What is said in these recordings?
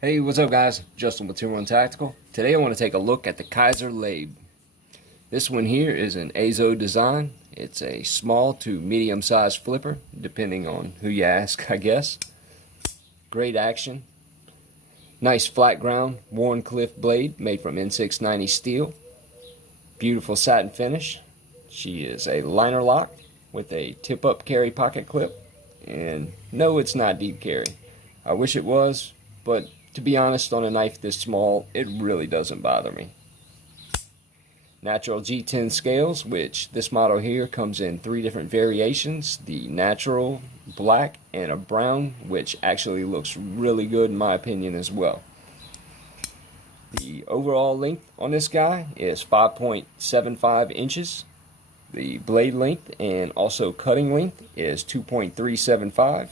Hey, what's up guys? Justin with Tier 1 Tactical. Today I want to take a look at the Kizer Lieb. This one here is an Azo design. It's a small to medium sized flipper, depending on who you ask, I guess. Great action. Nice flat ground, worn cliff blade made from N690 steel. Beautiful satin finish. She is a liner lock with a tip up carry pocket clip. And no, it's not deep carry. I wish it was, but to be honest, on a knife this small, it really doesn't bother me. Natural G-10 scales, which this model here comes in 3 different variations. The natural, black, and a brown, which actually looks really good in my opinion as well. The overall length on this guy is 5.75 inches. The blade length and also cutting length is 2.375.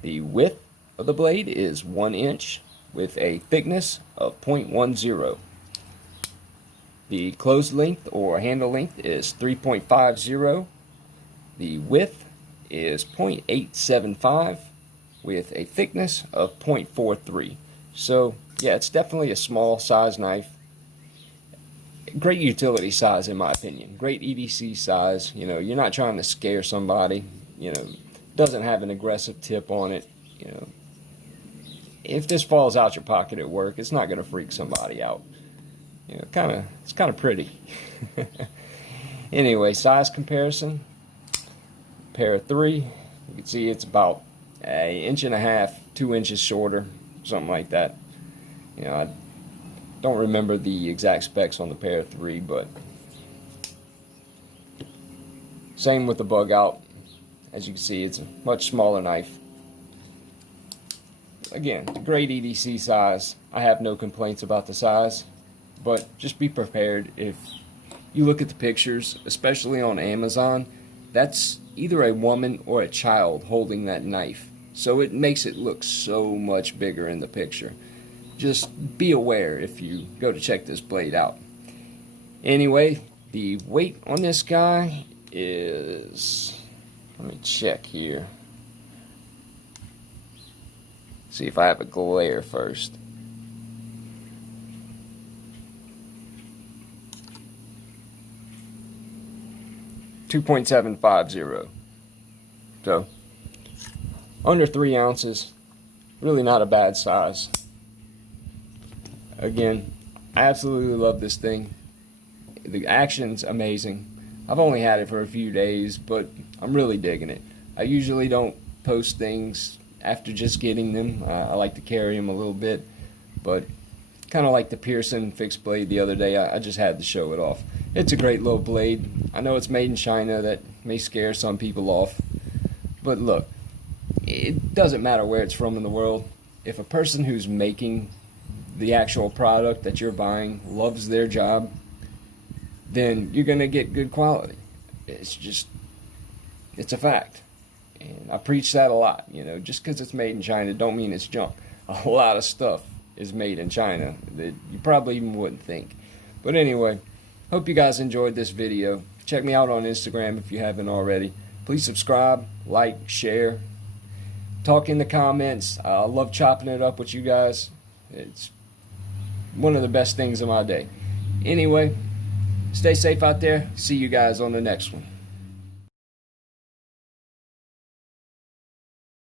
The width of the blade is 1 inch with a thickness of 0.10. The closed length or handle length is 3.50. The width is 0.875 with a thickness of 0.43. So yeah, it's definitely a small size knife. Great utility size in my opinion. Great EDC size. You know, you're not trying to scare somebody. You know, doesn't have an aggressive tip on it. You know, if this falls out your pocket at work, it's not going to freak somebody out. You know, it's kind of pretty. Anyway, size comparison. Pair of 3. You can see it's about an inch and a half, 2 inches shorter, something like that. You know, I don't remember the exact specs on the pair of 3, but same with the bug out. As you can see, it's a much smaller knife. Again, great EDC size. I have no complaints about the size, but just be prepared. If you look at the pictures, especially on Amazon, that's either a woman or a child holding that knife. So it makes it look so much bigger in the picture. Just be aware if you go to check this blade out. Anyway, the weight on this guy is, let me check here. See if I have a glare first. .750. So under 3 ounces. Really not a bad size. Again, I absolutely love this thing. The action's amazing. I've only had it for a few days, but I'm really digging it. I usually don't post things after just getting them. I like to carry them a little bit, but kind of like the Pearson fixed blade the other day, I just had to show it off. It's a great little blade. I know it's made in China. That may scare some people off, but look, it doesn't matter where it's from in the world. If a person who's making the actual product that you're buying loves their job, then you're gonna get good quality. It's a fact. And I preach that a lot. You know, just because it's made in China don't mean it's junk. A lot of stuff is made in China that you probably even wouldn't think. But anyway, hope you guys enjoyed this video. Check me out on Instagram if you haven't already. Please subscribe, like, share, talk in the comments. I love chopping it up with you guys. It's one of the best things of my day. Anyway, stay safe out there. See you guys on the next one.